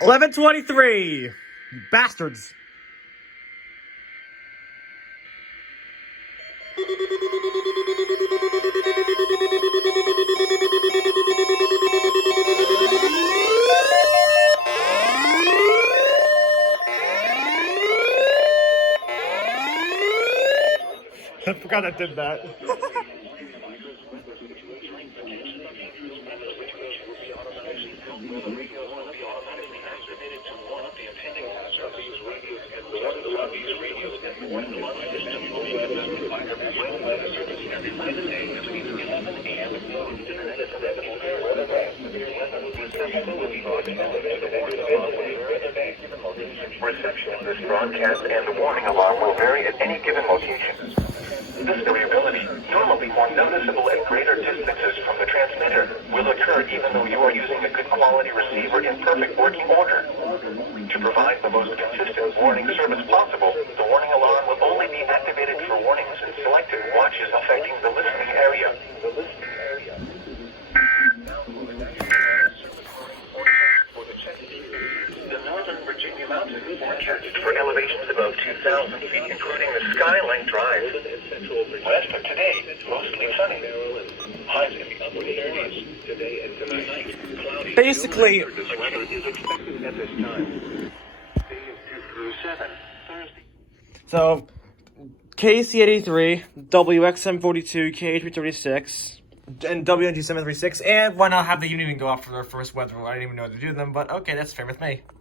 11:23. You bastards. I forgot I did that. Reception of this broadcast and the warning alarm will vary at any given location. This variability, normally more noticeable at greater distances from the transmitter, will occur even though you are using a good quality receiver in perfect working order. To provide the most consistent warning service possible, the warning alarm will only be activated for warnings in selected watches affecting the listening area. Forecast for elevations above 2,000 feet, including the Skyline Drive. West of today, mostly sunny. Highs in the upper 30s today and tonight. Cloudy. Basically, This weather is expected at this time. Days 2 through 7, Thursday. so KC83, WXM42, KH336, and WNG736, and why not have the unit go off for their first weather? I didn't even know how to do them, but okay, that's fair with me.